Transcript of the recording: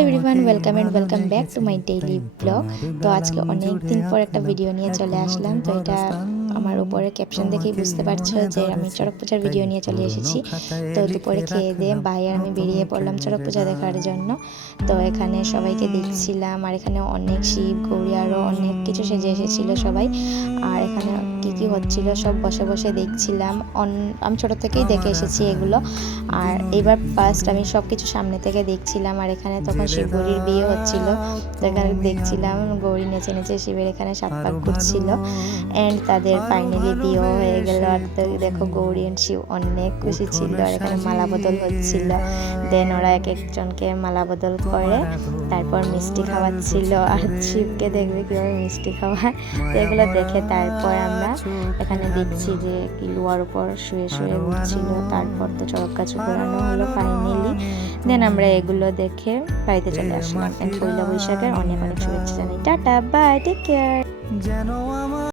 Everyone welcome back to my daily blog. তো আজকে অনেক দিন পর একটা ভিডিও নিয়ে চলে আসলাম। তো এটা আমার উপরে ক্যাপশন দেখেই বুঝতে পারছো যে আমি চড়ক পূজার ভিডিও নিয়ে চলে এসেছি। তো দুপুরে খেয়ে দিয়ে ভাই আর আমি বেরিয়ে পড়লাম চড়ক পূজা দেখার জন্য। তো এখানে সবাইকে দেখছিলাম, আর এখানে অনেক শিব গৌরী আরও অনেক কিছু সেজে এসেছিল সবাই। আর এখানে কি কি হচ্ছিল সব বসে বসে দেখছিলাম। আমি ছোটো থেকেই দেখে এসেছি এগুলো, আর এবার ফার্স্ট আমি সব কিছু সামনে থেকে দেখছিলাম। আর এখানে তখন শিব গৌরীর বিয়ে হচ্ছিল, তো এখানে দেখছিলাম গৌরী নেচে নেচে শিবের এখানে 7 পাক ঘুরছিল। অ্যান্ড তাদের ফাইনালি বিয়েও হয়ে গেল। আর দেখো গৌরী অ্যান্ড শিব অনেক খুশি ছিল, আর এখানে মালা বদল হচ্ছিল। দেন ওরা এক একজনকে মালা বদল করে তারপর মিষ্টি খাওয়াচ্ছিল, আর শিবকে দেখবে কীভাবে মিষ্টি খাওয়ায়। তো এগুলো দেখে তারপর আমরা এখানে দেখছি যে কি লোয়ার উপর শুয়ে শুয়ে উঠছিল। তারপর তো চড়ক গাছ ঘোরানো হলো ফাইনালি। দেন আমরা এগুলো দেখে বাড়িতে চলে আসলাম। পয়লা বৈশাখের অনেক অনেক শুভেচ্ছা জানাই। Tata, bye, take care.